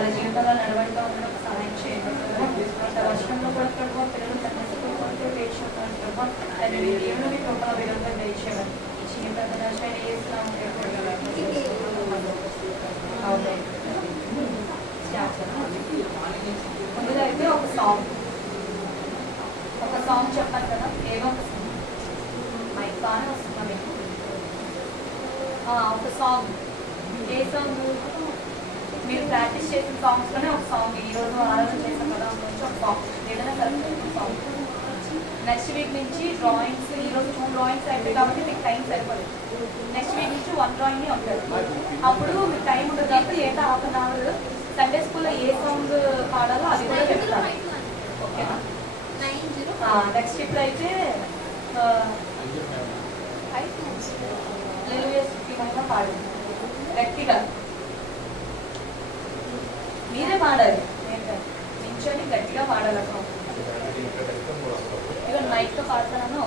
వాళ్ళ జీవితంలో నడవడిగా ఉండడం సహాయం చేయండి ప్రభావ. రాష్ట్రంలో కూడా ప్రభావ పిల్లలు తగ్గించుకోకపోతే వేచుకుంటాను ప్రభావ. దాన్ని దేవుడు మీ ప్రభావ విధంగా దయచేయమని ఈ చిన్న ప్రదర్శన చేస్తున్నాం. ముందుగా అయితే ఒక సాంగ్ చెప్పాను కదా, ఏదో ఒక మైక్ బాగానే వస్తుందా మీకు? ఒక సాంగ్, ఏ సాంగ్ మీరు ప్రాక్టీస్ చేసిన సాంగ్స్లోనే ఒక సాంగ్, ఈరోజు ఆరాధన చేసాం కదా అందులో ఒక సాంగ్, ఏదైనా సరిపోతుంది సాంగ్. నెక్స్ట్ వీక్ నుంచి డ్రాయింగ్స్, ఈరోజు 2 డ్రాయింగ్స్ అయిపోయి కాబట్టి మీకు టైం సరిపడదు. నెక్స్ట్ వీక్ నుంచి 1 డ్రాయింగ్ ఉంటుంది. అప్పుడు మీకు టైం ఉంటుంది కాబట్టి ఏటా ½ అన్ అవర్ సండే స్కూల్లో ఏ సాంగ్ పాడాలో అది కూడా చెప్తాను. ఓకేనా? నెక్స్ట్ ఇప్పుడు అయితే పాడండి గట్టిగా, మీరే పాడాలి, నించొని గట్టిగా పాడాలి. ఇక మైక్తో పాడతాను.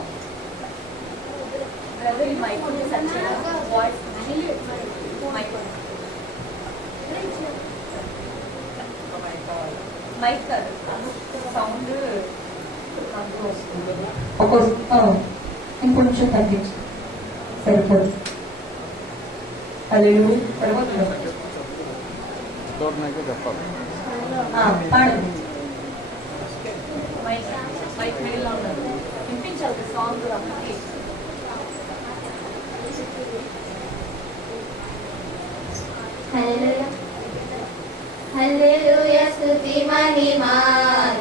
బ్రదర్ ఈ మైక్ ఉంది, వాయిస్ మైక్ కాదు, సౌండ్ ఇంకొంచెం తగ్గించు సరిపోదు. పాడండి, మైక్ మిడిల్లో ఉండదు, వినిపించాలి సాంగ్ అందరికి. హల్లెలూయా స్తుతి మహిమా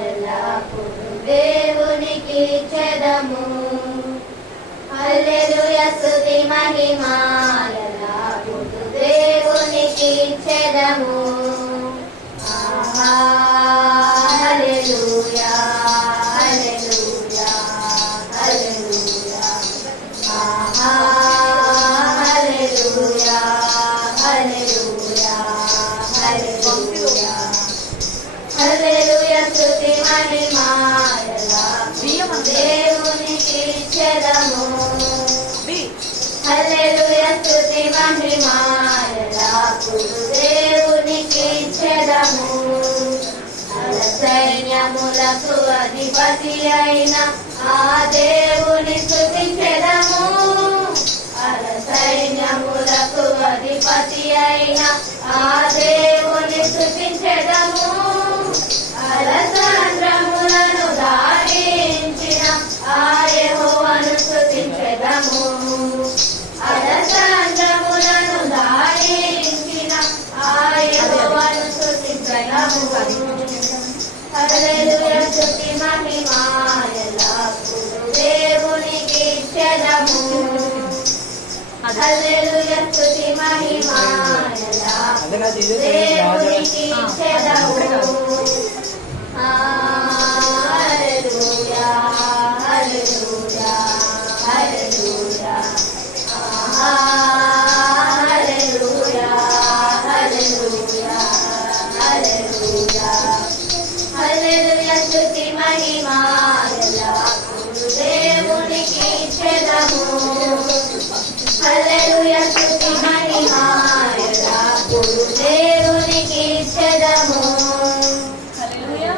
ఎల్లప్పుడూ దేవునికి ఇచ్చెదము. హల్లెలూయా స్తుతి మహిమా ఎల్లప్పుడూ దేవునికి ఇచ్చెదము. హల్లెలూయా హల్లెలూయా హల్లెలూయా హల్లెలూయా హల్లెలూయా హల్లెలూయా హల్లెలూయా స్తుతి మహిమా దేవునికి ఇచ్చెదము. హల్లెలూయా స్తుతి మహిమా ఎల్లప్పుడూ దేవునికి ఇచ్చెదము. సైన్యములకు అధిపతి అయిన ఆ దేవుని స్తుతించెదము. సైన్యములకు అధిపతి అయిన ఆ దేవుని స్తుతించెదము. అలసంద్రములను దాటించిన ఆ యెహోవాను స్తుతించెదము. అలసంద్రములను దాటించిన ఆ యెహోవాను స్తుతించెదము. హల్లెలూయా స్తుతి మహిమా ఎల్లప్పుడూ దేవునికి ఇచ్చెదము. హల్లెలూయా స్తుతి మహిమా ఎల్లప్పుడూ దేవునికి ఇచ్చెదము. హల్లెలూయా హల్లెలూయా హల్లెలూయా హల్లెలూయా హల్లెలూయా హల్లెలూయా హల్లెలూయా స్తుతి మహిమా ఎల్లప్పుడూ దేవునికి ఇచ్చెదము. హల్లెలూయా స్తుతి మహిమా ఎల్లప్పుడూ దేవునికి ఇచ్చెదము. హల్లెలూయా.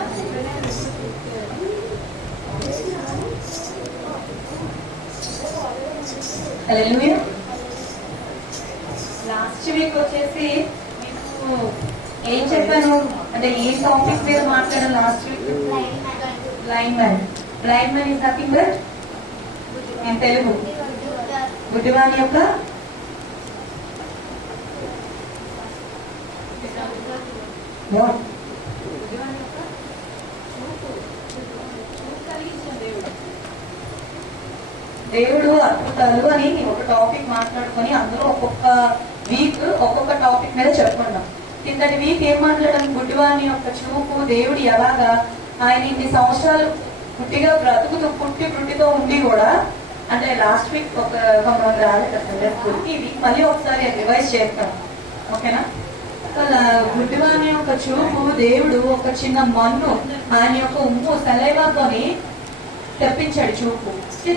హల్లెలూయా. లాస్ట్ వీక్ వచ్చేసి మీకు ఏం చెప్పాను అంటే ఏ టాపిక్ మీద మాట్లాడాను last week? Blind man. Blind man is nothing but in Telugu గుడ్డివాని యొక్క దేవుడు అద్భుతాలు అని ఒక టాపిక్ మాట్లాడుకొని అందులో ఒక్కొక్క వీక్ ఒక్కొక్క టాపిక్ మీద చెప్పుకున్నాం. కిందటి వీక్ ఏం మాట్లాడడం? గుడ్డివాని యొక్క చూపు, దేవుడు ఎలాగా ఆయన ఇన్ని సంవత్సరాలు పుట్టిగా బ్రతుకుతూ పుట్టితో ఉండి కూడా, అంటే లాస్ట్ వీక్ కొంతమంది రాలేదు స్కూల్కి, ఈ వీక్ మళ్ళీ ఒకసారి రివైజ్ చేస్తాం. ఓకేనా? గుడ్డివాని యొక్క చూపు, దేవుడు ఒక చిన్న మన్ను ఆయన యొక్క ఉమ్ము సెలైవాతోని తెప్పించాడు చూపు.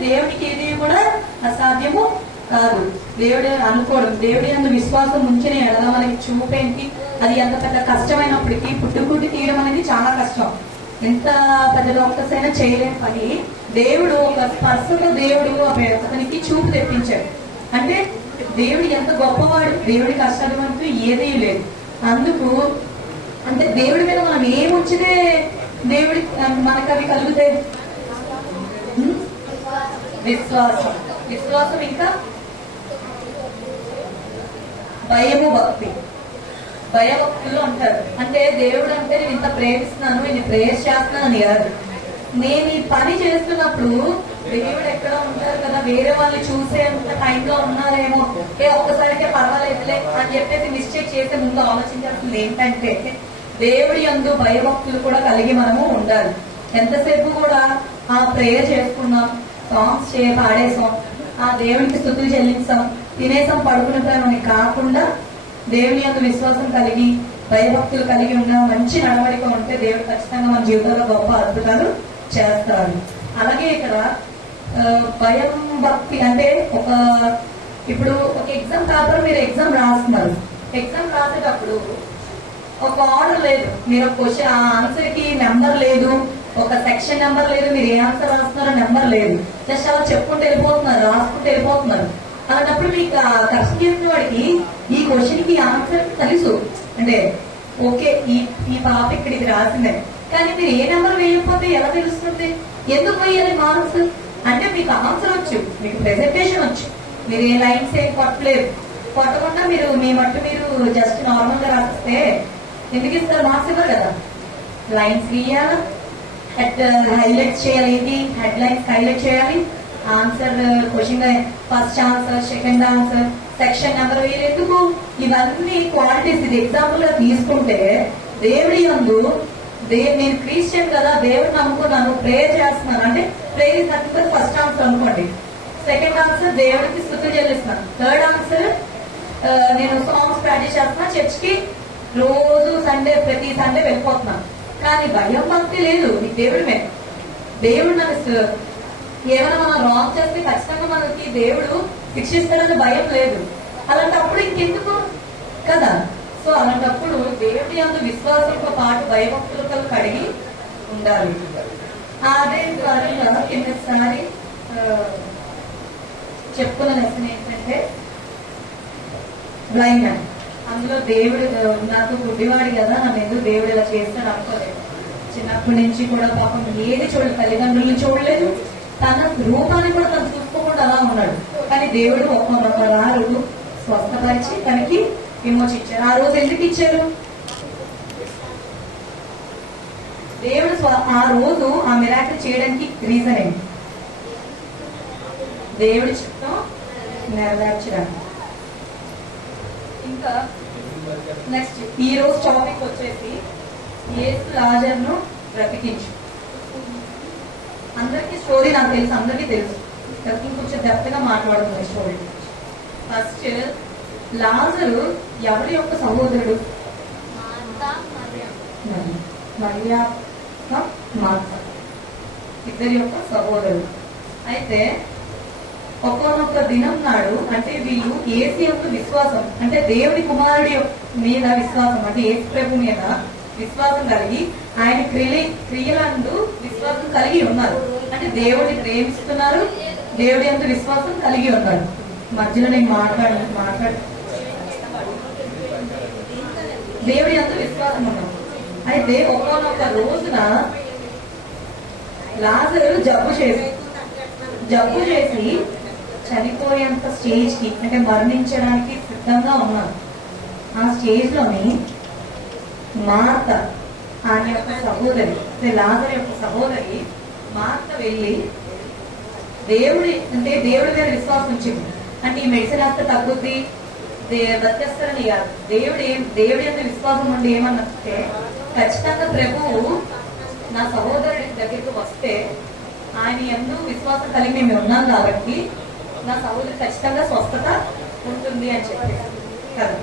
దేవుడికి ఏది కూడా అసాధ్యము కాదు. దేవుడే అనుకోవడం, దేవుడి అందు విశ్వాసం ఉంచిన ఎడల మనకి చూపేంటి అది ఎంత పెద్ద కష్టమైనప్పటికీ పుట్టుకుట్టి తీయడం అనేది చాలా కష్టం. ఎంత పెద్ద డాక్టర్స్ అయినా చేయలేని పని దేవుడు ఒక స్పర్శతో దేవుడు అతనికి చూపు తెప్పించాడు. అంటే దేవుడు ఎంత గొప్పవాడు, దేవుడికి అసాధ్యమంటూ ఏదీ లేదు. అందుకు అంటే దేవుడి మీద మనం ఏముంచితే దేవుడి మనకు అవి కలుగుతాయి. విశ్వాసం, విశ్వాసం ఇంకా భయము, భక్తి. భయభక్తులు అంటారు. అంటే దేవుడు అంటే నేను ఇంత ప్రేమిస్తున్నాను, నేను ప్రేయర్ చేస్తున్నాను అని కాదు. నేను ఈ పని చేస్తున్నప్పుడు దేవుడు ఎక్కడ ఉంటారు కదా, వేరే వాళ్ళు చూసేంత టైంలో ఉన్నారేమో, ఒక్కసారికే పర్వాలేదులే అని చెప్పేసి మిస్టేక్ చేసే ముందు ఆలోచించాల్సింది ఏంటంటే దేవుడి యందు భయభక్తులు కూడా కలిగి మనము ఉండాలి. ఎంతసేపు కూడా ఆ ప్రేయర్ చేసుకున్నాం, సాంగ్స్ పాడేసాం, ఆ దేవునికి స్తుతులు చెల్లించాం, తినేసాం, పడుకునేసామని కాకుండా దేవుని యొక్క విశ్వాసం కలిగి భయభక్తులు కలిగి ఉన్న మంచి నడవడిక ఉంటే దేవుడు ఖచ్చితంగా మన జీవితంలో గొప్ప అద్భుతాలు చేస్తారు. అలాగే ఇక్కడ భయం భక్తి అంటే ఇప్పుడు ఒక ఎగ్జామ్ పేపర్ మీరు ఎగ్జామ్ రాస్తున్నారు. ఎగ్జామ్ రాసేటప్పుడు ఒక ఆర్డర్ లేదు, మీరు ఒక క్వశ్చన్ ఆన్సర్ కి నెంబర్ లేదు, ఒక సెక్షన్ నెంబర్ లేదు, మీరు ఏ ఆన్సర్ రాస్తున్నారో నెంబర్ లేదు, జస్ట్ అలా చెప్పుకుంటూ వెళ్ళిపోతున్నారు, రాసుకుంటూ వెళ్ళిపోతున్నారు. అలాంటప్పుడు మీకు కష్టం చేసిన వాడికి ఈ క్వశ్చన్ కి ఆన్సర్ తెలుసు, అంటే ఓకే ఈ పాప ఇక్కడ ఇది రాసిందే, కానీ మీరు ఏ నెంబర్ వేయకపోతే ఎలా తెలుస్తుంది? ఎందుకు వేయాలి మార్క్స్? అంటే మీకు ఆన్సర్ వచ్చు, మీకు ప్రెజెంటేషన్ వచ్చు, మీరు ఏ లైన్స్ ఏం కొట్టలేదు, కొట్టకుండా మీరు మీ మట్టు మీరు జస్ట్ నార్మల్ గా రాస్తే ఎందుకు ఇస్తారు? మార్క్స్ ఇవ్వరు కదా. లైన్స్ గీయాలి, హైలైట్స్ చేయాలి, ఏంటి హెడ్ లైన్స్ హైలైట్ చేయాలి, answer question first answer, second answer, section number ఎందుకు? ఇవన్నీ క్వాలిటీస్. ఇది ఎగ్జాంపుల్ గా తీసుకుంటే దేవుడి యందు నేను క్రిస్టియన్ కదా, దేవుడు నమ్ముకున్నాను, ప్రేయర్ చేస్తున్నాను అంటే ప్రేయర్ సర్టిఫికెట్ ఫస్ట్ ఆన్సర్ అనుకోండి, సెకండ్ ఆన్సర్ దేవుడికి స్తుతులు చెల్లిస్తున్నాను, థర్డ్ ఆన్సర్ నేను సాంగ్స్ ప్రాక్టీస్ చేస్తున్నా, చర్చ్కి రోజు సండే ప్రతి సండే వెళ్ళిపోతున్నాను. కానీ భయం భక్తి లేదు నీకు దేవుడి మీద. దేవుడు నన్ను ఏమైనా మనం రాంగ్ చేస్తే ఖచ్చితంగా మనకి దేవుడు శిక్షిస్తాడని భయం లేదు. అలాంటప్పుడు ఇంకెందుకు కదా. సో అలాంటప్పుడు దేవుడి యందు విశ్వాసంతో పాటు భయభక్తులతో కడిగి ఉండాలి. అదే కారణంగా కిందసారి చెప్పుకున్న లెసన్ ఏంటంటే బ్లైండ్ మ్యాన్. అందులో దేవుడు నాకు గుడ్డివాడి కదా, నన్ను ఎందుకు దేవుడు ఇలా చేస్తాడు అనుకోలేదు. చిన్నప్పటి నుంచి కూడా పాపం ఏది చూడలేదు, తల్లిదండ్రులను చూడలేదు, తన రూపాన్ని కూడా తను చూసుకోకుండా అలా ఉన్నాడు. కానీ దేవుడు ఒక్క రారు స్వస్థపరిచి తనకి విమోచించారు. ఆ రోజు ఎందుకు ఇచ్చారు? దేవుడు ఆ రోజు ఆ మిరాకిల్ చేయడానికి రీజన్ ఏంటి? దేవుడి చిత్తం నెరవేర్చడానికి. ఇంకా నెక్స్ట్ ఈ రోజు టాపిక్ వచ్చేసి యేసు లాజరును బ్రతికించు. అందరికీ స్టోరీ నాకు తెలుసు, అందరికీ తెలుసు, కొంచెం డెప్త్ గా మాట్లాడుతుంది స్టోరీ. ఫస్ట్ లాజరు ఎవరి యొక్క సహోదరుడు? మరియా మార్త, ఇద్దరి యొక్క సహోదరుడు. అయితే ఒక్కొక్క దినం నాడు అంటే వీళ్ళు యేసు యొక్క విశ్వాసం అంటే దేవుడి కుమారుడి మీద విశ్వాసం అంటే యేసు ప్రభు మీద విశ్వాసం కలిగి ఆయన క్రియలందు విశ్వాసం కలిగి ఉన్నారు. అంటే దేవుడిని ప్రేమిస్తున్నారు, దేవుడి యందు విశ్వాసం కలిగి ఉన్నారు. మధ్యలో నేను మాట్లాడు దేవుడి యందు విశ్వాసం ఉన్నారు. అయితే ఒక్కొక్క రోజున లాజరు జబ్బు చేసి చనిపోయేంత స్టేజ్ కి అంటే మరణించడానికి సిద్ధంగా ఉన్నారు. ఆ స్టేజ్ లోని మార్త ఆయన యొక్క సహోదరి అంటే లాజరు యొక్క సహోదరి మార్త వెళ్ళి దేవుడి మీద విశ్వాసం ఉంచింది. అంటే ఈ మెడిసిన్ వేస్తే తగ్గుద్ది, బతికేస్తారని కాదు. దేవుడి యొక్క విశ్వాసం ఉండి ఏమన్నంటే ఖచ్చితంగా ప్రభువు నా సహోదరుడి దగ్గరికి వస్తే ఆయన ఎందు విశ్వాసం కలిగి మేము ఉన్నాం కాబట్టి నా సహోదరి ఖచ్చితంగా స్వస్థత ఉంటుంది అని చెప్పేసి కదా.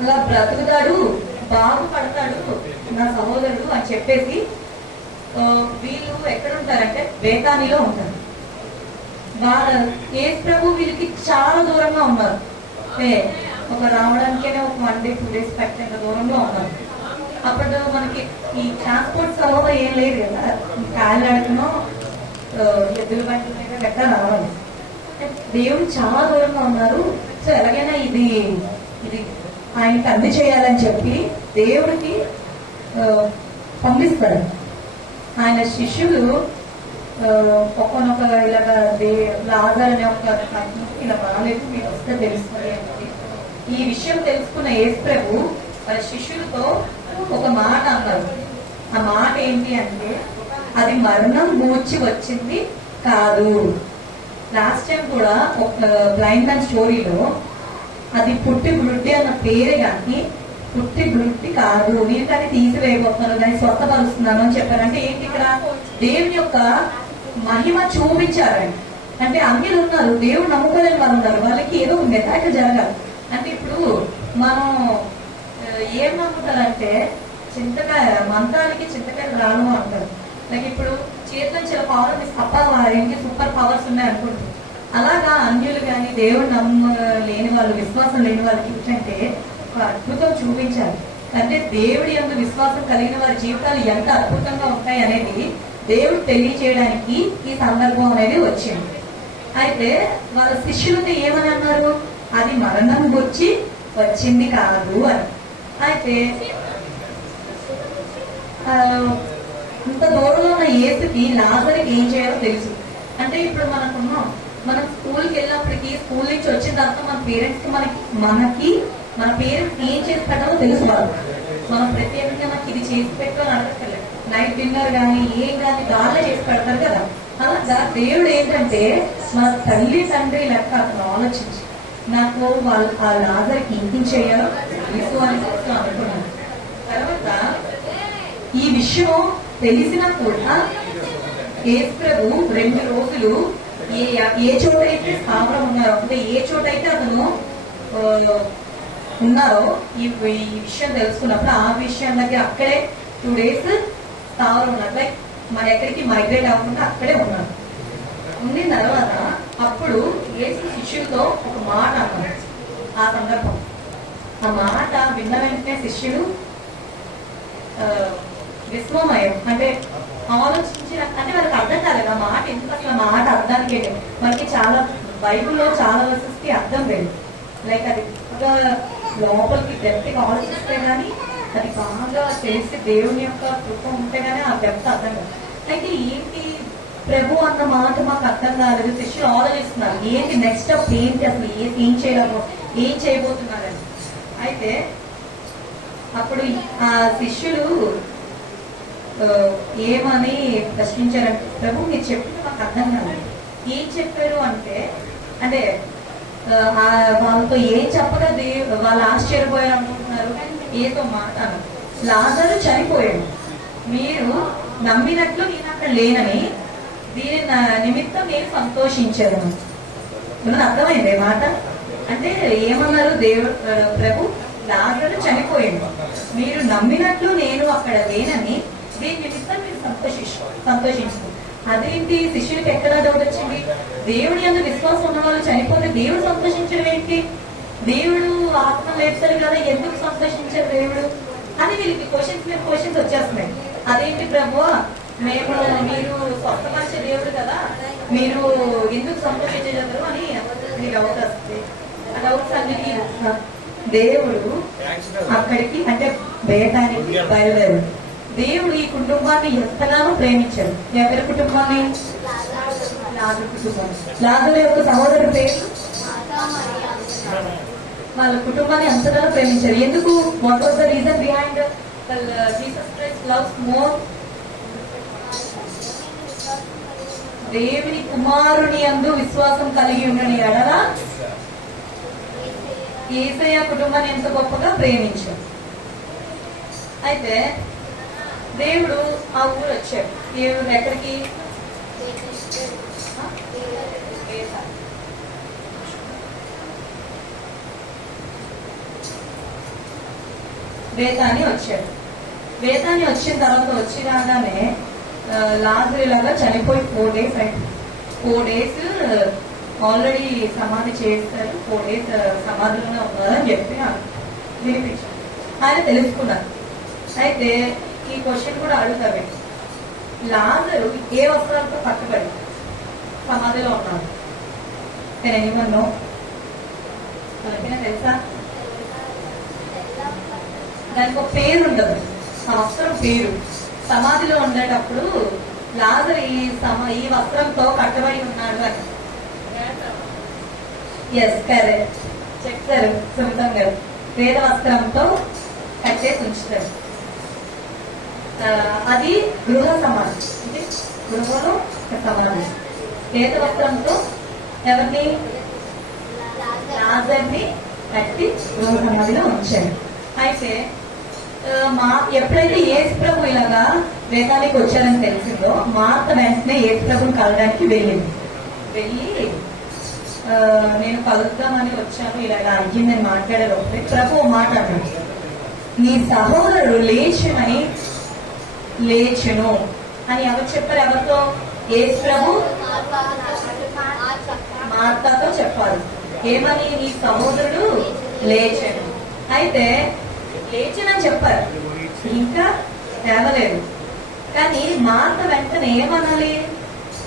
అలా బ్రతుకుతాడు, బాగుపడతాడు నా సహోదరుడు అని చెప్పేసి వీళ్ళు ఎక్కడ ఉంటారంటే బేతానీలో ఉంటారు. యేసు ప్రభు వీళ్ళకి చాలా దూరంగా ఉన్నారు. ఒక రావడానికే ఒక 1 day 2 days పట్టేంత దూరంలో ఉన్నాం. అప్పుడు మనకి ఈ ట్రాన్స్పోర్ట్ సౌకర్యం ఏం లేదు కదా, కాళ్ళు నడుపునో ఎద్దుల బండి మీద గట్రా రావాలి. దేవుడు చాలా దూరంగా ఉన్నారు. సో ఎలాగైనా ఇది ఆయనకి అంది చేయాలని చెప్పి దేవుడికి పంపిస్తాడు. ఆయన శిష్యులు ఒక్కొక్క ఇలాగా లాజర్ అనే ఒక ఇలా బాగాలేదు, మీరు వస్తే తెలుస్తుంది అని ఈ విషయం తెలుసుకున్న యేసు ప్రభు వాళ్ళ శిష్యులతో ఒక మాట అన్నారు. ఆ మాట ఏంటి అంటే, అది మరణం గూర్చి వచ్చింది కాదు. లాస్ట్ టైం కూడా ఒక బ్లైండ్ మ్యాన్ స్టోరీలో అది పుట్టి గుడ్డి అన్న పేరే కానీ పుట్టి గుడ్డి కాదు, నేను కానీ తీసివేయబోతున్నాను, దాన్ని స్వస్థపరుస్తున్నాను అని చెప్పారంటే ఏంటి, ఇక్కడ దేవుని యొక్క మహిమ చూపించారండి. అంటే అన్యులు ఉన్నారు, దేవుడు నమ్ముకోలేని వాళ్ళు ఉన్నారు, వాళ్ళకి ఏదో మెథాక జరగాలి. అంటే ఇప్పుడు మనం ఏం నమ్ముతారంటే చింతకాయ మంత్రానికి చింతకాయలు రాను అంటారు. లైక్ ఇప్పుడు చేతిలో చిన్న పవర్ ఏంటి సూపర్ పవర్స్ ఉన్నాయి అనుకుంటారు. అలాగా అన్యులు కానీ దేవుడు లేని వాళ్ళు, విశ్వాసం లేని వాళ్ళకి ఏంటంటే ఒక అద్భుతం చూపించాలి. అంటే దేవుడి యందు విశ్వాసం కలిగిన వారి జీవితాలు ఎంత అద్భుతంగా ఉంటాయి అనేది దేవుడు తెలియజేయడానికి ఈ సందర్భం అనేది వచ్చింది. అయితే వాళ్ళ శిష్యులతో ఏమని అన్నారు, అది మరణం వచ్చి వచ్చింది కాదు అని. అయితే ఇంత దూరంలో ఉన్న యేసుకి లాజరుకి ఏం చేయాలో తెలుసు. అంటే ఇప్పుడు మనకున్నాం, మనం స్కూల్కి వెళ్ళినప్పటికీ స్కూల్ నుంచి వచ్చిన తర్వాత మన పేరెంట్స్ కి మన పేరెంట్స్ ఏం చేసి పెట్టాలో తెలుసు. వాళ్ళు మనం ప్రత్యేకంగా మనకి ఇది చేసి పెట్టు అని అడగట్లేదు. నైట్ డిన్నర్ కానీ ఏం కానీ వాళ్ళే చేసి పెడతారు కదా. అలాగా దేవుడు ఏంటంటే మన తల్లి తండ్రి లెక్క అతను ఆలోచించి నాకు వాళ్ళు ఆ లాజర్కి ఏం చేయాలో తెలుసు అని అనుకున్నాను. తర్వాత ఈ విషయం తెలిసినా కూడా యేసు ప్రభు 2 రోజులు ఏ చోటైతే స్థావరం ఉన్నారో, అంటే ఏ చోటైతే అతను ఉన్నారో ఈ విషయం తెలుసుకున్నప్పుడు ఆ విషయం దగ్గర అక్కడే 2 days స్థావరం ఉన్నారు. లైక్ మన ఎక్కడికి మైగ్రేట్ అవ్వకుండా అక్కడే ఉన్నారు. ఉండిన తర్వాత అప్పుడు యేసు శిష్యులతో ఒక మాట అన్నారు. ఆ సందర్భం ఆ మాట విన్న వెంటనే శిష్యులు విస్మయం, అంటే ఆలోచించిన, అంటే వాళ్ళకి అర్థం కాలేదు ఆ మాట ఎందుకు, అసలు ఆ మాట అర్థానికి మనకి చాలా బైబుల్లో చాలా వర్సెస్ కి అర్థం లేదు. లైక్ అది లోపలికి డెప్త్గా ఆలోచిస్తే గానీ, అది బాగా తెలిసి దేవుని యొక్క కృప ఉంటే గానీ ఆ డెప్త్ అర్థం కాదు. అయితే ఏంటి ప్రభు అన్న మాట మాకు అర్థం కాలేదు. శిష్యులు ఆలోచిస్తున్నారు ఏంటి నెక్స్ట్ స్టెప్ ఏంటి, అసలు ఏం చేయబోతున్నారని. అయితే అప్పుడు ఆ శిష్యులు ఏమని ప్రశ్నించారంటే, ప్రభు మీరు చెప్పింది మాకు అర్థం కాలేదు. ఏం చెప్పారు అంటే వాళ్ళతో ఏం చెప్పగా వాళ్ళు ఆశ్చర్యపోయారు అనుకుంటున్నారు. ఏదో మాట లాజరు చనిపోయాడు, మీరు నమ్మినట్లు నేను అక్కడ లేనని దీని నిమిత్తం నేను సంతోషించాను. అర్థమైంది మాట అంటే ఏమన్నారు, ప్రభు లాజరు చనిపోయాడు, మీరు నమ్మినట్లు నేను అక్కడ లేనని దీని నిమిత్తం మీరు సంతోషించు. అదేంటి శిష్యుడికి ఎక్కడ డౌట్ వచ్చింది, దేవుడి యందు విశ్వాసం ఉన్న వాళ్ళు చనిపోతే దేవుడు సంతోషించడం ఏంటి, దేవుడు ఆత్మ లేపుతారు కదా, ఎందుకు సంతోషించారు దేవుడు అని వీళ్ళకి క్వశ్చన్స్ వచ్చేస్తున్నాయి. అదేంటి ప్రభు మీరు స్వస్థపరిచే దేవుడు కదా, మీరు ఎందుకు సంతోషించగలరు అని మీకు డౌట్ వస్తుంది. ఆ డౌట్స్ అన్నిటి దేవుడు అక్కడికి అంటే బేతానికి బయలుదేరు. దేవుడు ఈ కుటుంబాన్ని ఎంతగానో ప్రేమించాడు. ఎవరి కుటుంబాన్ని, లాజరు కుటుంబాన్ని. లాజరు యొక్క సహోదరుడి పేరు, వాళ్ళ కుటుంబాన్ని ఎంతగానో ప్రేమించారు. ఎందుకు, what was the reason behind Jesus Christ loves more, దేవుని కుమారుని యందు విశ్వాసం కలిగి ఉండని ఎడల యేసయ్య కుటుంబాన్ని ఎంత గొప్పగా ప్రేమించాడు. అయితే దేవుడు ఆ ఊరు వచ్చాడు. ఈ ఊరు ఎక్కడికి, బేతాని వచ్చాడు. బేతాని వచ్చిన తర్వాత వచ్చి రాగానే లాజరు లాగా చనిపోయి 4 days అయింది. 4 days ఆల్రెడీ సమాధి చేస్తారు, 4 days సమాధిలోనే ఉన్నారని చెప్పి వినిపించారు. ఆయన తెలుసుకున్నారు. అయితే ఈ క్వశ్చన్ కూడా అడుగుతారు, లాజరు ఏ వస్త్రాలతో కట్టబడి సమాధిలో ఉన్నారు? నేను ఏమన్నా ఎవరికైనా తెలుసా? దానికి ఒక పేరు ఉండదు, ఆ వస్త్రం పేరు. సమాధిలో ఉండేటప్పుడు లాజరు ఈ వస్త్రంతో కట్టబడి ఉన్నాడు అని. ఎస్, కరెక్ట్, చెప్తారు సుమితం గారు. వేద వస్త్రంతో కట్టేసి ఉంచుతారు. అది గృహ సమాధి, అంటే గృహలో సమాధి. వేద వస్త్రంతో ఎవరిని? లాజర్ని కట్టి గృహ సమాధిలో ఉంచారు. అయితే ఎప్పుడైతే యేసు ప్రభు ఇలాగా వేదానికి వచ్చారని తెలిసిందో, మార్త వెంటనే యేసు ప్రభుని కలడానికి వెళ్ళి నేను కలుద్దామని వచ్చాను, ఇలా అయ్యిందని మాట్లాడారు. ప్రభు మాట్లాడారు, నీ సహోదరుడు లేచును అని ఎవరు చెప్పారు? ఎవరితో? యేసు ప్రభు మార్తతో చెప్పారు. ఏమని? నీ సహోదరుడు లేచను. అయితే లేచనని చెప్పారు, ఇంకా తేవలేదు. కానీ మార్త వెంటనే ఏమనాలి?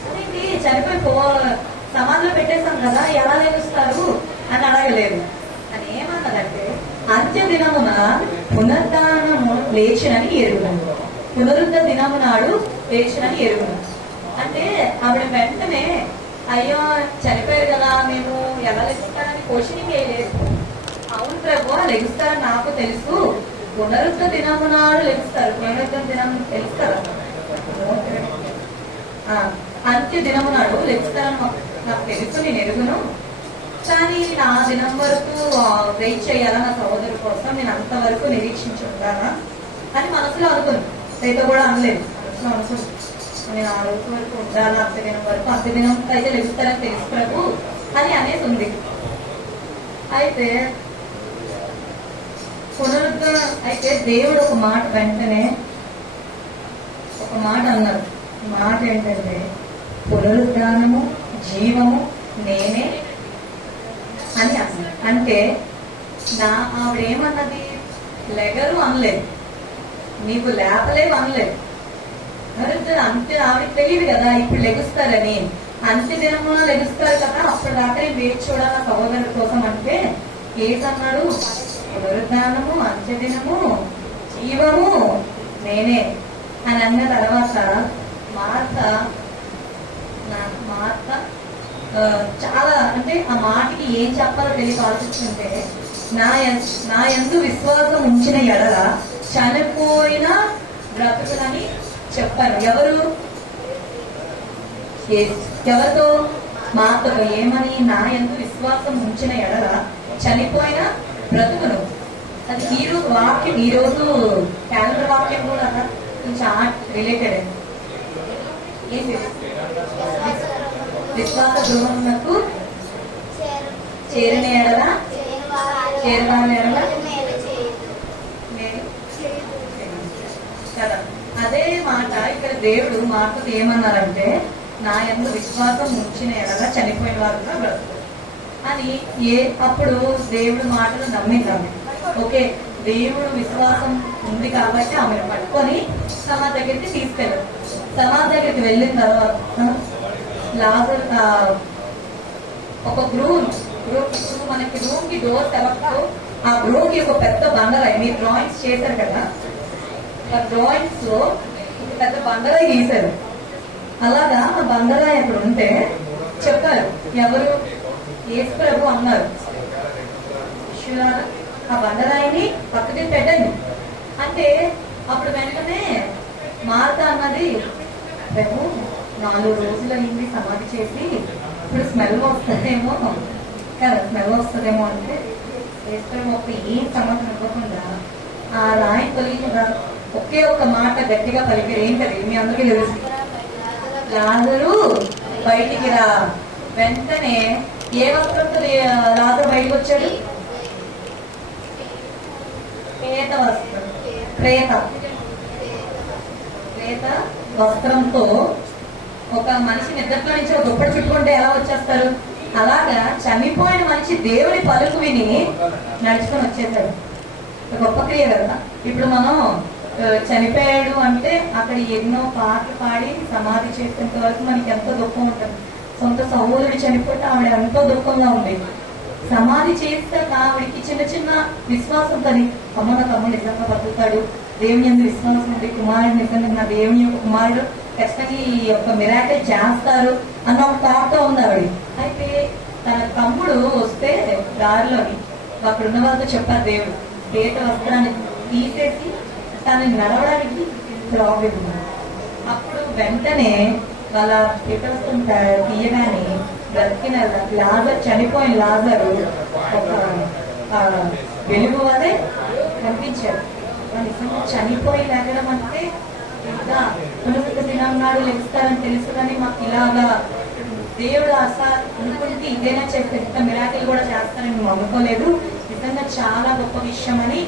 అదేంటి, చనిపోయి సమాధిలో పెట్టేస్తాం కదా, ఎలా లేస్తారు అని అడగలేదు. అని ఏమన్నదంటే, అంత్య దినమున పునరుద్ధానము లేచినని ఎరుగును, పునరుద్ధ దినము నాడు లేచినని ఎరుగును. అంటే ఆవిడ వెంటనే అయ్యో చనిపోయారు కదా, మేము ఎలా లెగుస్తారని క్వశ్చనింగ్ వేయలేదు. అవును ప్రభు, లెగుస్తారని నాకు తెలుసు, పునరుద్ధ దినము నాడు లెగుస్తారు. పునరుద్ధ దినం తెలుసు కదా, అంత్య దినము నాడు లెగుస్తారని నాకు తెలుసు, నేను ఎరుగును. కానీ నా దినం వరకు వెయిట్ చేయాలా నా సహోదరు కోసం, నేను అంతవరకు నిరీక్షించుంటానా అని మనసులో అనుకుంది. అయితే కూడా అనలేదు, మనసులో అనుకుంది, నేను ఆ రోజు వరకు ఉండాలా, అంత్యదినం వరకు, అంత్యదినం అయితే లెగుస్తారని తెలుసు ప్రభు అని అనేసి ఉంది. అయితే అయితే దేవుడు ఒక మాట వెంటనే ఒక మాట అన్నారు. మాట ఏంటంటే, పునరుద్ధానము జీవము నేనే అని అన్నారు. అంటే ఆవిడేమన్నది? లెగరు అనలేదు, నీకు లేపలేవు అనలేదు. అంతే, ఆవిడకి తెలియదు కదా ఇప్పుడు లెగుస్తారని. అంత్య దినమున లెగుస్తారు కదా, అప్పుడు దాకా వేచి చూడాల సహోదరుల కోసం. అంటే ఏసన్నాడు? పునరుద్ధానము, అంత్యదినము, జీవము నేనే అని అన్న తర్వాత మార్త చాలా, అంటే ఆ మాటకి ఏం చెప్పాలో తెలియక ఆలోచిస్తుంటే, నా యందు విశ్వాసం ఉంచిన ఎడల చనిపోయిన బ్రతుకులని చెప్పారు. ఎవరితో? మార్తతో. ఏమని? నా యందు విశ్వాసం ఉంచిన ఎడల చనిపోయిన బ్రతుకును. అది వాక్యం, ఈ రోజు క్యాలెండర్ వాక్యం కూడా కొంచెం రిలేటెడ్. విశ్వాస గృహమునకు చేరిన ఎడల చేరవాని ఎడల కదా. అదే మాట ఇక్కడ దేవుడు మార్తతో ఏమన్నారంటే, నా యందు విశ్వాసం ఉంచిన ఎడల చనిపోయిన వారు కూడా బ్రతుకు అని. అప్పుడు దేవుడు మాటలు నమ్మిందామె. ఓకే, దేవుడు విశ్వాసం ఉంది కాబట్టి ఆమెను పట్టుకొని సమాధి దగ్గరికి తీసుకెళ్ళారు. సమాధి దగ్గరికి వెళ్ళిన తర్వాత లాజర్ ఒక మనకి రూమ్ కి డోర్ తెలపతో, ఆ రూమ్ కి ఒక పెద్ద బండరాయి, మీరు డ్రాయింగ్స్ చేశారు కదా, ఆ డ్రాయింగ్స్ లో ఒక పెద్ద బండరాయి గీశారు. అలాగా ఆ బండరాయి అక్కడ ఉంటే చెప్పారు, ఎవరు? యేసు ప్రభు అన్నారు, ఆ బండరాయిని పక్కకి పెట్టండి అంటే. అప్పుడు వెంటనే మార్త అన్నది, ప్రభు 4 రోజులు అయింది సమాధి చేసి, ఇప్పుడు స్మెల్ వస్తుందేమో కదా, స్మెల్ వస్తుందేమో అంటే యేసు ప్రభు ఒక ఏం సమాధానం ఇవ్వకుండా ఆ రాయి తొలగించిన ఒకే ఒక మాట గట్టిగా పలికారు. ఏంటది? మీ అందరికీ తెలుసు, లాజరు బయటికి రా. వెంటనే ఏ వస్త్రంతో లాజరు బయటకు వచ్చాడు? ప్రేత వస్త్రంతో. ఒక మనిషి నిద్రలో నుంచి ఒక దుప్పటి చుట్టుకుంటే ఎలా వచ్చేస్తారు? అలాగా చనిపోయిన మనిషి దేవుని పలుకు విని నడుచుకొని వచ్చేసాడు. గొప్ప క్రియ కదా. ఇప్పుడు మనం చనిపోయాడు అంటే అక్కడ ఎన్నో పాటలు పాడి సమాధి చేసేంత వరకు మనకి ఎంతో దుఃఖం ఉంటుంది. సొంత సహోదరుడు చనిపోతే ఆవిడ ఎంతో దుఃఖంగా ఉంది. సమాధి చేశాక ఆవిడికి చిన్న చిన్న విశ్వాసం ఉంటుంది. అమ్మ నా తమ్ముడు నిజంగా బతుకుతాడు, దేవుని యందు విశ్వాసం ఉంది, కుమారుడు నిజంగా నా దేవుని యొక్క కుమారుడు ఖచ్చితంగా ఈ యొక్క మిరాకిల్ చేస్తారు అన్న ఒక థాట్ ఉంది ఆవిడ. అయితే తన తమ్ముడు వస్తే దారిలోని అక్కడ ఉన్న వాళ్ళతో చెప్పారు, దేవుడు పేట వస్త్రాన్ని తీసేసి తనని నడవడానికి ప్రాబ్లం ఉంది. అప్పుడు వెంటనే వాళ్ళ పేట వస్త్రం తీయగానే బ్రతికిన లాజర్, చనిపోయిన లాజరు ఒక వెలుగు వలె కనిపించాడు. నిజంగా చనిపోయి లేగడం అంటే ఇంకా పునరుద్ధ దినం నాడు లెగుస్తారని తెలుసు, కానీ మాకు ఇలాగా దేవుడు అనుకుంటే ఇదేనా చేస్తే ఇంత మిరాకిల్ కూడా చేస్తారని మేము అనుకోలేదు. నిజంగా చాలా గొప్ప విషయం అని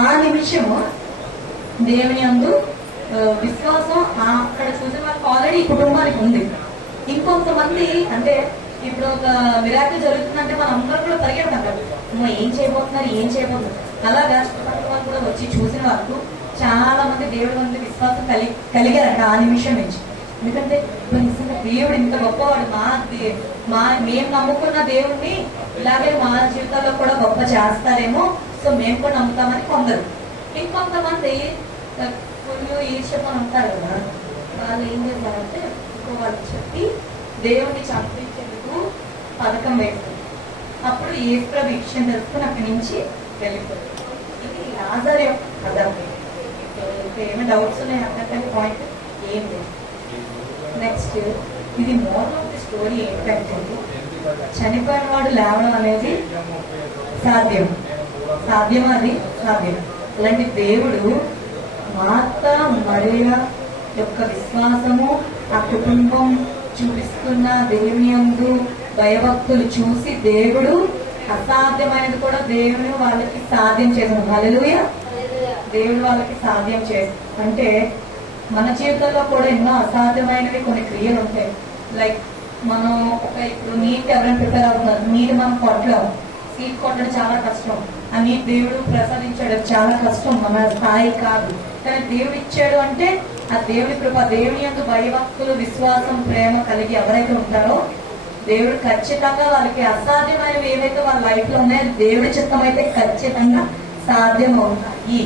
ఆ నిమిషము దేవుని యందు విశ్వాసం అక్కడ చూసిన వాళ్ళకి ఆల్రెడీ ఈ కుటుంబానికి ఉంది. ఇంకొంతమంది అంటే ఇప్పుడు ఒక మిరాకిల్ జరుగుతుందంటే మన అందరూ కూడా పరిగెడతారు, ఏం చేయబోతున్నారు ఏం చేయబోతున్నారు. అలాగా చుట్టుపక్కల వాళ్ళు కూడా వచ్చి చూసిన వాళ్ళు చాలా మంది దేవుడి మంది విశ్వాసం కలిగారంట ఆ నిమిషం నుంచి. ఎందుకంటే నిజంగా దేవుడు ఇంత గొప్పవాడు, మేము నమ్ముకున్న దేవుడిని ఇలాగే మా జీవితాల్లో కూడా గొప్ప చేస్తారేమో, సో మేము కూడా నమ్ముతామని కొందరు. ఇంకొంతమంది కొన్ని ఈర్ష్యతో ఉంటారు కదా, వాళ్ళు ఏం చేస్తారంటే వాళ్ళు చెప్పి దేవుడిని చంపించేందుకు పథకం వేస్తారు. అప్పుడు యేసు విషయం తెలుసుకుని అక్కడి నుంచి వెళ్ళిపోతారు. ఇది లాజర్ యొక్క కథ. ఏమైనా డౌట్స్ ఉన్నాయి అక్కడ పాయింట్ ఏం లేదు. నెక్స్ట్ ఇది మోరల్ ఆఫ్ ది స్టోరీ ఏంటంటే చనిపోయిన వాడు లేవడం అనేది సాధ్యమా? అది సాధ్యం. అలాంటి దేవుడు మార్త మరియ యొక్క విశ్వాసము, ఆ కుటుంబం చూపిస్తున్న దేవుని యందు భయభక్తులు చూసి దేవుడు అసాధ్యమైనది కూడా దేవుడు వాళ్ళకి సాధ్యం చేశాడు. హల్లెలూయా. దేవుడు వాళ్ళకి సాధ్యం చేస్తాడు. అంటే మన జీవితంలో కూడా ఎన్నో అసాధ్యమైనవి కొన్ని క్రియలు ఉంటాయి. లైక్ మనం ఇప్పుడు నీట్ ఎవరైనా ప్రిపేర్ అవుతున్నారు, నీట్ మనం కొట్టలేం, సీట్ కొట్టడం చాలా కష్టం. ఆ నీట్ దేవుడు ప్రసాదించాడు, చాలా కష్టం, మన స్థాయి కాదు. కానీ దేవుడు ఇచ్చాడు అంటే ఆ దేవుడి కృప, దేవుని యందు భయభక్తులు విశ్వాసం ప్రేమ కలిగి ఎవరైతే ఉంటారో దేవుడు ఖచ్చితంగా వాళ్ళకి అసాధ్యమైనవి ఏవైతే వాళ్ళ లైఫ్ లో ఉన్నాయో దేవుడి చిత్తం అయితే ఖచ్చితంగా సాధ్యం అవుతాయి.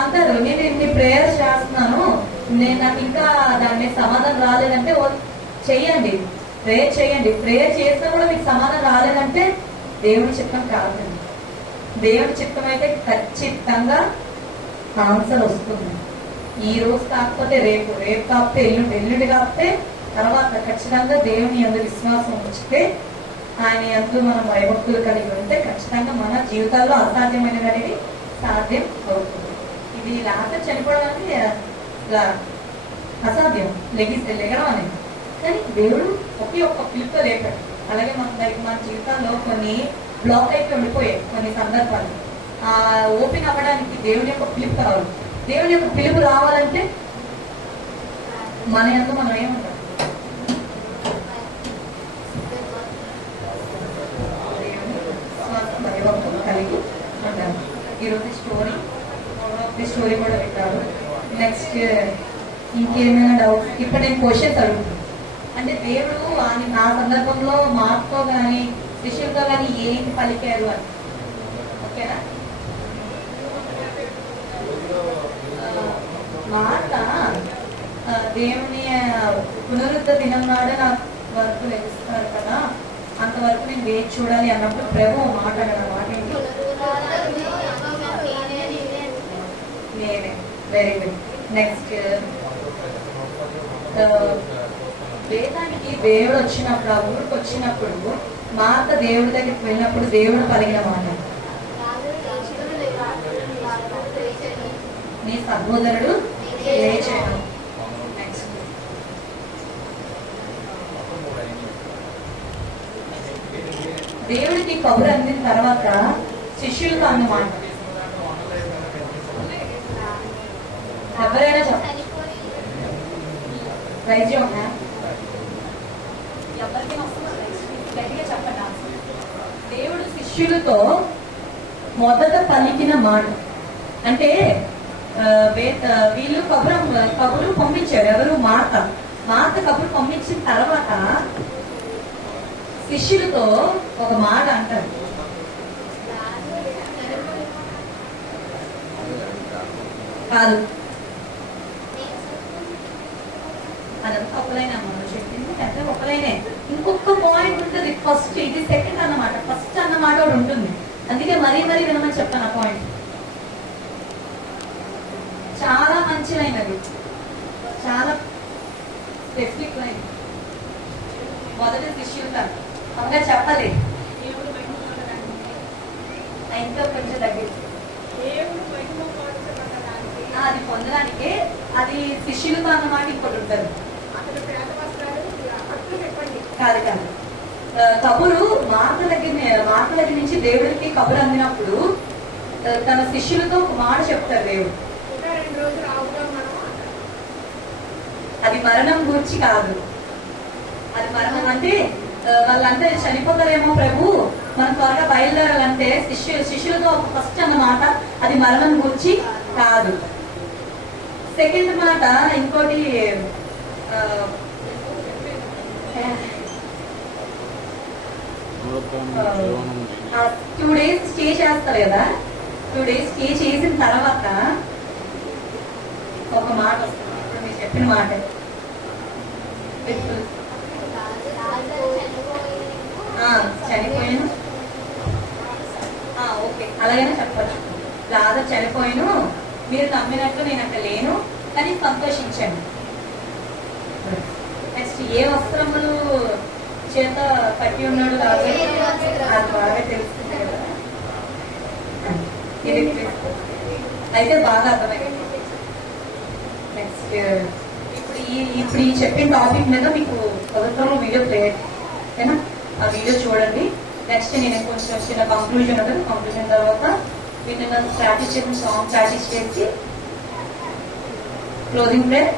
అందరూ నేను ఇన్ని ప్రేయర్స్ చేస్తున్నాను, నాకు ఇంకా దాని సమాధానం రాలేదంటే చెయ్యండి, ప్రేయర్ చేయండి. ప్రేయర్ చేసినా కూడా మీకు సమాధానం రాలేదంటే దేవుడి చిత్తం కాదండి. దేవుడి చిత్తం అయితే ఖచ్చితంగా ఆన్సర్ వస్తుంది. ఈ రోజు కాకపోతే రేపు, రేపు కాకపోతే ఎల్లుండి, ఎల్లుండి కాకపోతే తర్వాత ఖచ్చితంగా దేవుని యందు విశ్వాసం ఉంచితే, ఆయన యందు మనం భయభక్తులు కలిగి ఉంటే ఖచ్చితంగా మన జీవితాల్లో అసాధ్యమైనది అనేది సాధ్యం అవుతుంది. ఇది లాజర్ చనిపోవడం అనేది అసాధ్యం, లెగడం అనేది. కానీ దేవుడు ఒక్క పిలుపుతో లేపాడు. అలాగే మన జీవితాల్లో కొన్ని బ్లాక్ అయిపోయి ఉండిపోయాయి కొన్ని సందర్భాలు. ఓపెన్ అవ్వడానికి దేవుని యొక్క పిలుపు కావాలి. దేవుని యొక్క పిలుపు రావాలంటే మన యందు మనం ఏముంటాం, భయభక్తులు కలిగి ఉంటాం. ఈరోజు స్టోరీ కూడా పెట్టారు. నెక్స్ట్ ఇంకేమైనా డౌట్? ఇప్పుడు నేను క్వశ్చన్స్ అడుగుతాను. అంటే దేవుడు ఆ సందర్భంలో మార్తో కానీ శిష్యులతో కానీ ఏంటి పలికారు అని, ఓకేనా? మాట దేవుని పునరుద్ధ దినం నాడు నాకు వరకు లభిస్తారు కదా, అంతవరకు నేను వేచి చూడాలి అన్నప్పుడు ప్రభు మాట్లాడాడు. మాట ఏంటి? నేనే. Very good. నెక్స్ట్ వేదానికి దేవుడు వచ్చినప్పుడు, ఆ ఊరికి వచ్చినప్పుడు మాట దేవుడి దగ్గరికి వెళ్ళినప్పుడు దేవుడు పలికిన మాట, నీ సహోదరుడు లేచాడు. నెక్స్ట్ దేవుడికి కబురు అందిన తర్వాత శిష్యులతో అన్నమాట ఎవరైనా చెప్పండి. Rise your hand. ఎవరికి గట్టిగా చెప్పండి. శిష్యులతో మొదట పలికిన మాట అంటే వీళ్ళు కబురు పంపించారు. ఎవరు? మార్త కబురు పంపించిన తర్వాత శిష్యులతో ఒక మాట అంటారు. కాదు, అదంతా ఒకలైనా మనం చెప్పింది అంటే ఒకలైనే. ఇంకొక పాయింట్ ఉంటుంది. ఫస్ట్ ఇది సెకండ్ అన్నమాట, ఫస్ట్ అన్నమాట ఒకటి ఉంటుంది. అందుకే మరీ వినమని చెప్పాను ఆ పాయింట్. చాలా మంచి లైన్ అది, చాలా స్పెసిఫిక్ లైన్. మొదటి శిష్యులు అందుగా చెప్పాలి. ఇంకా కొంచెం తగ్గింది అది పొందడానికి. అది శిష్యులతో అన్నమాట ఇంకోటి ఉంటుంది. కాదు కబురు మార్త దగ్గర నుంచి దేవుడికి కబురు అందినప్పుడు తన శిష్యులతో ఒక మాట చెప్తారు దేవుడు. అది మరణం గురించి కాదు. అది మరణం అంటే వాళ్ళంటే చనిపోతారేమో ప్రభు, మనం త్వరగా బయలుదేరాలంటే శిష్యులతో ఫస్ట్ అన్నమాట అది మరణం గురించి కాదు. సెకండ్ మాట ఇంకోటి 2 days స్టే చేస్తారు కదా. 2 days స్టే చేసిన తర్వాత ఒక మాట వస్తుంది. ఇప్పుడు మీరు చెప్పిన మాట చనిపోయాను. ఓకే, అలాగైనా చెప్పచ్చు. లాజరు చనిపోయాను, మీరు నమ్మినట్టు నేను అక్కడ లేను, కానీ సంతోషించండి. నెక్స్ట్ ఏ వస్త్రములు చేత కట్టి ఉన్నాడు లాజరు? అది బాగా తెలుస్తుంది కదా. ఇది అయితే బాగా అర్థమైంది. నెక్స్ట్ ఇప్పుడు ఈ చెప్పిన టాపిక్ మీద మీకు ప్రభుత్వంలో వీడియో ప్లే ఓకేనా? ఆ వీడియో చూడండి. నెక్స్ట్ నేను కొంచెం చిన్న కంక్లూజన్ ఉంటుంది. కంక్లూజన్ తర్వాత వీటిని ప్రాక్టీస్ చేసిన సాంగ్ ప్రాక్టీస్ చేసి క్లోజింగ్ ప్రేయర్.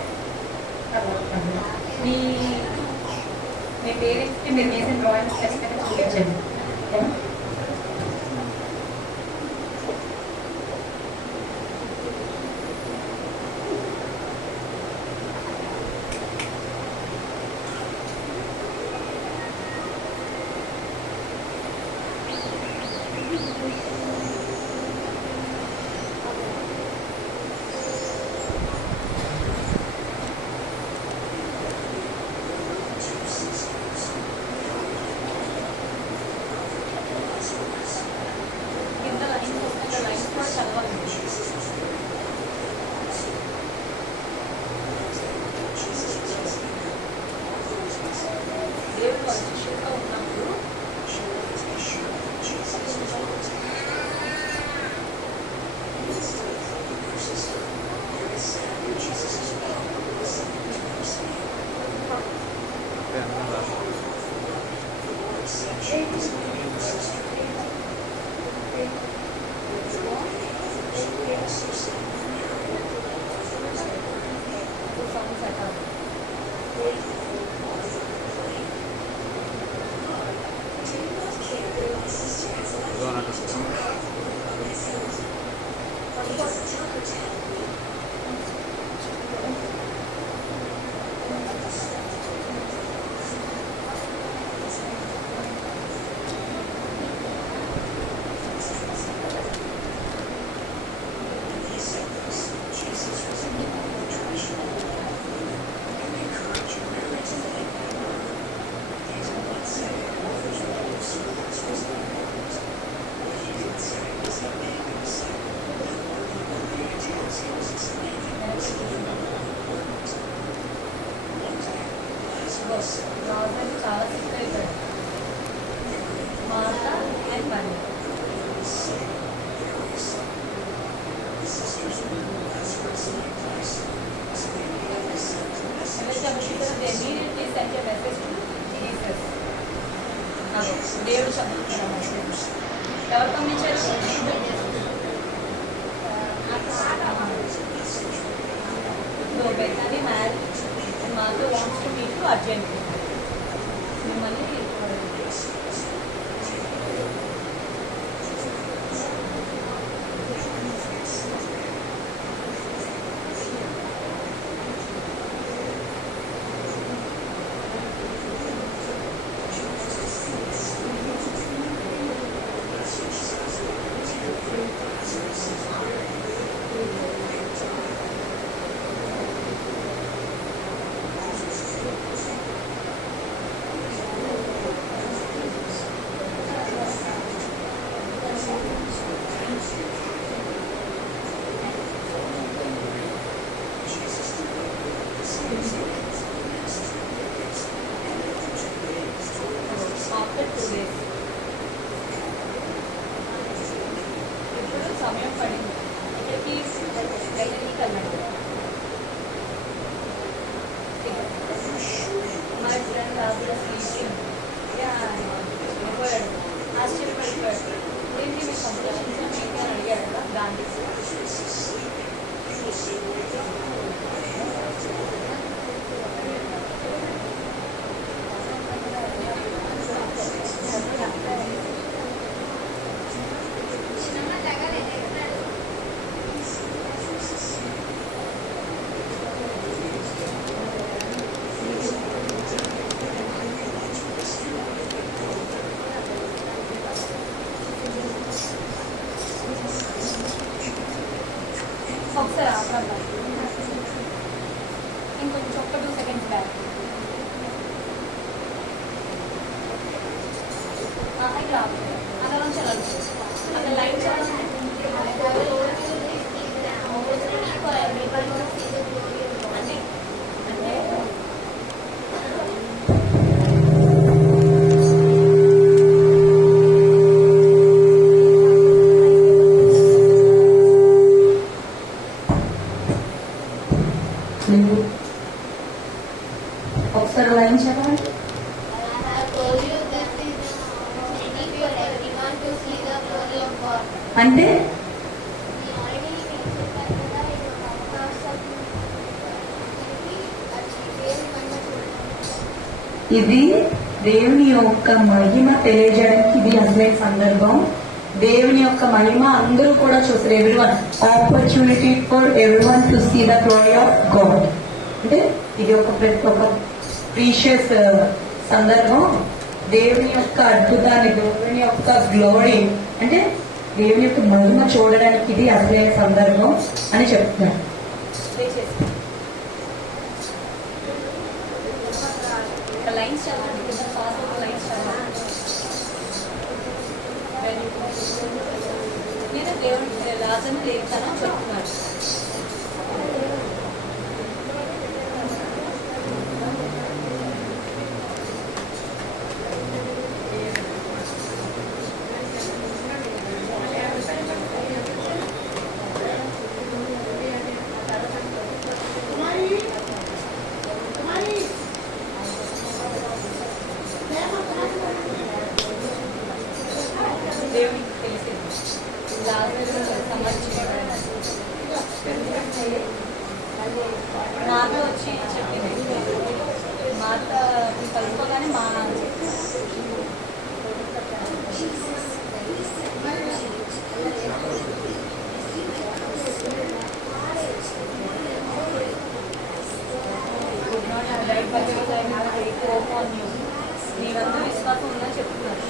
మీ పేరెంట్స్కి మీరు వేసిన డ్రాయింగ్స్ ఖచ్చితంగా చూపించండి. ఓకేనా? చాలా సిక్ అయిపోయాడు. మార్త అండ్ మరీ దేవుడు చదువుతున్నాడు. ఎవరు పంపించారు? బెత్తని మ్యారేజ్ మాతో wants to meet to urgent. మిమ్మల్ని ఫ్రెండ్ రాజుల వెళ్ళిపోయాడు, ఆశ్చర్యపడిపోయాడు. ఏంటి మీ సంతోషించిన ఏంటి అని అడిగాడు కదా గాంధీ. ఒకసారి ఆపండి, ఇంకొంచెం ఒక్క 2 seconds బ్యాక్. ఇక్కడ అక్కడ నుంచి వెళ్ళండి, అక్కడ లైట్ చేయాలి. ఒకసారి లైన్ చెప్పండి. అంటే ఇది దేవుని యొక్క మహిమ తెలియజేయడానికి ఇది అసలైన సందర్భం. దేవుని యొక్క మహిమ అందరూ కూడా చూస్తారు. Everyone opportunity for everyone to see the glory of God. అంటే ఇది ఒక ప్రీషియస్ సందర్భం. దేవుని యొక్క అద్భుతాన్ని, దేవుని యొక్క గ్లోరీ అంటే దేవుని యొక్క మహిమ చూడడానికి ఇది అసలైన సందర్భం అని చెప్తున్నాను. లైన్స్ చదవండి, లైన్స్ చదవండి. నేను దేవుని రాజుని లేపుతాను చెప్తున్నాను. దేవునికి తెలిసింది మాత వచ్చి చెప్పింది. మాత కలుపుకోగానే మా నీ వద్ద విశ్వాసం ఉందని చెప్తున్నారు.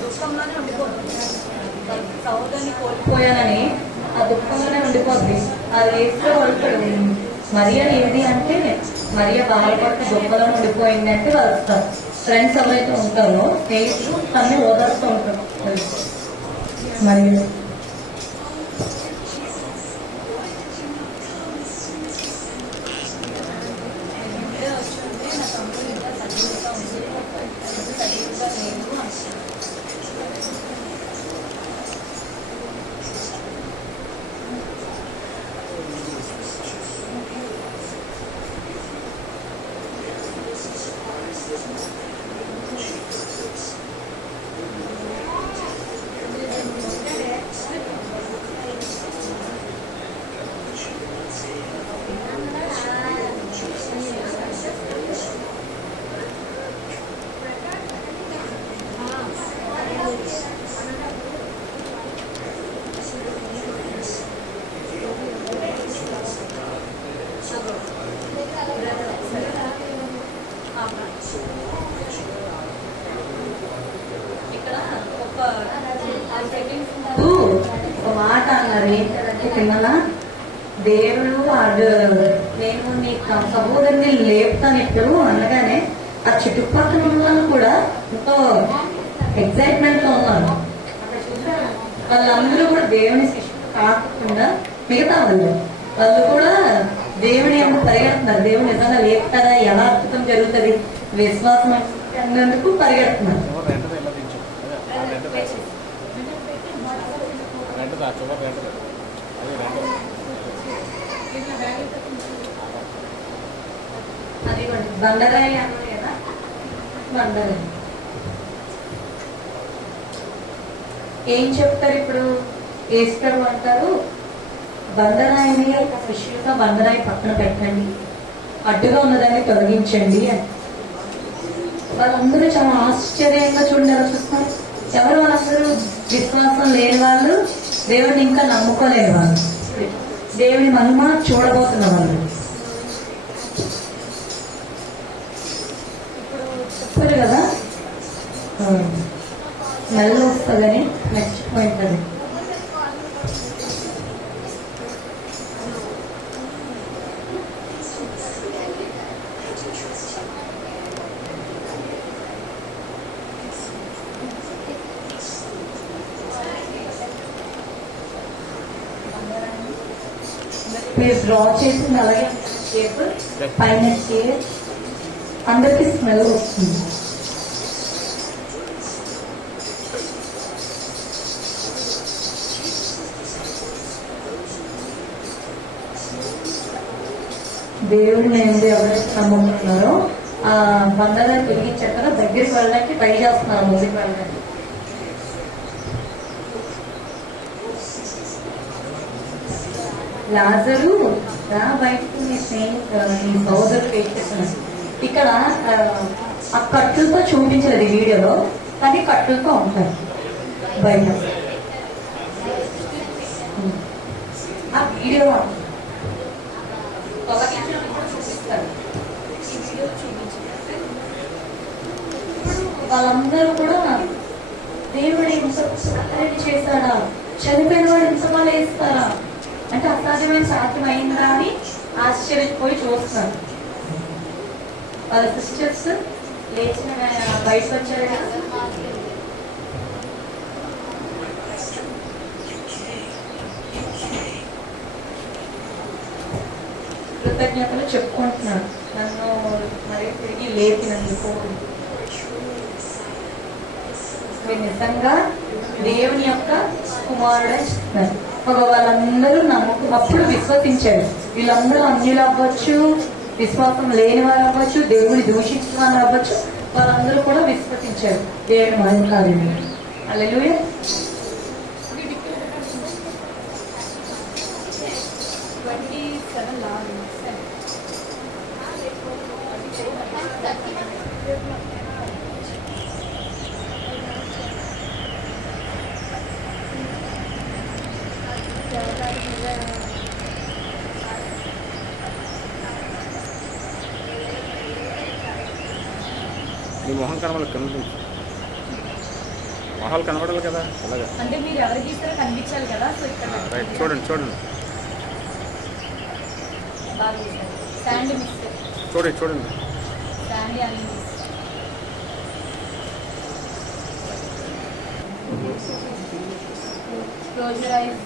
దుఃఖంలోనే ఉండిపోతుంది. సహోదరుని కోల్పోయానని ఆ దుఃఖంలోనే ఉండిపోద్ది. అది వేస్తే వదులుతాడు. మరియా ఏది అంటే మరియా బాధపడుతూ దుఃఖంలో ఉండిపోయింది అంటే వాళ్ళు ఫ్రెండ్స్ ఎవరైతే ఉంటారో స్నేహితులు తనని ఓదార్స్తూ ఉంటారు. మరియు అదేంటంటే పిల్లల దేవుడు వాడు నేను నీ సహోదరుని లేపుతాను ఇప్పుడు అనగానే ఆ చుట్టుపక్కల ఉన్న వాళ్ళు కూడా ఎంతో ఎగ్జైట్మెంట్ తో ఉన్నారు. వాళ్ళందరూ కూడా దేవుని శిష్యులు కాకుండా మిగతా వాళ్ళు కూడా దేవుని ఏమో పరిగెడుతున్నారు. దేవుడు నిజంగా లేపుతారా, ఎలా అద్భుతం జరుగుతుంది, విశ్వాసం అన్నందుకు పరిగెడుతున్నారు. అది బండరాయి అన్నారు కదా, బండరాయి ఏం చెప్తారు ఇప్పుడు? ఏస్తారు అంటారు, బండరాయిని శిష్యులుగా బండరాయి పక్కన పెట్టండి, అడ్డుగా ఉన్నదాన్ని తొలగించండి అని. వాళ్ళందరూ చాలా ఆశ్చర్యంగా చూడండి ఎలా చూస్తున్నారు. ఎవరు వాళ్ళందరూ? విశ్వాసం లేని వాళ్ళు, దేవుడిని ఇంకా నమ్ముకోలేని వాళ్ళు, దేవుని మహిమ చూడబోతున్న వాళ్ళు. చెప్పారు కదా స్మెల్ వస్తుందని, నెక్స్ట్ పాయింట్ అది. మీరు డ్రా చేసింది అలాగే షేప్ పైన షేప్ అందరికి స్మెల్ వస్తుంది. దేవుడిని ఏంటి ఎవరైతే నమ్ముకుంటున్నారో ఆ బంధాలను తొలగించారు కదా, దగ్గరికి వెళ్ళడానికి ట్రై చేస్తున్నారు, ముందుకు వెళ్ళడానికి. లాజరు రా బయటకు నీ సోదరుడు వెయిట్ చేస్తున్నారు. ఇక్కడ ఆ కట్టులతో చూపించలేదు ఈ వీడియోలో, కానీ కట్టులతో ఉంటారు బయట. ఆ వీడియో చూపిస్తారు. వాళ్ళందరూ కూడా దేవుడు ఇంత చేశాడా, చనిపోయిన వాడు ఇంతకాలం వేస్తారా అంటే అసాధ్యమైన సాధ్యమైందా అని ఆశ్చర్యపోయి చూస్తున్నారు. వాళ్ళ సిస్టర్స్ లేచిన బయటకు వచ్చారు కదా, కృతజ్ఞతలు చెప్పుకుంటున్నాను నన్ను మరి తిరిగి లేపినందుకు. మీరు నిజంగా దేవుని యొక్క కుమారుడే చెప్తున్నారు. వాళ్ళందరూ అప్పుడు విశ్వసించారు. వీళ్ళందరూ అన్యులు అవ్వచ్చు, విశ్వాసం లేని వారు అవ్వచ్చు, దేవుని దూషించిన వారు అవ్వచ్చు, వాళ్ళందరూ కూడా విశ్వసించారు దేవుని మహిమ కార్యము. హల్లెలూయా. మీ మొహం కనబడలేదు, మొహాలు కనబడాలి కదా, అలాగే అంటే మీరు ఎవరు గీస్తారో కనిపించాలి కదా. సో ఇక్కడ రైట్, చూడండి చూడండి చూడండి చూడండి. Close your eyes.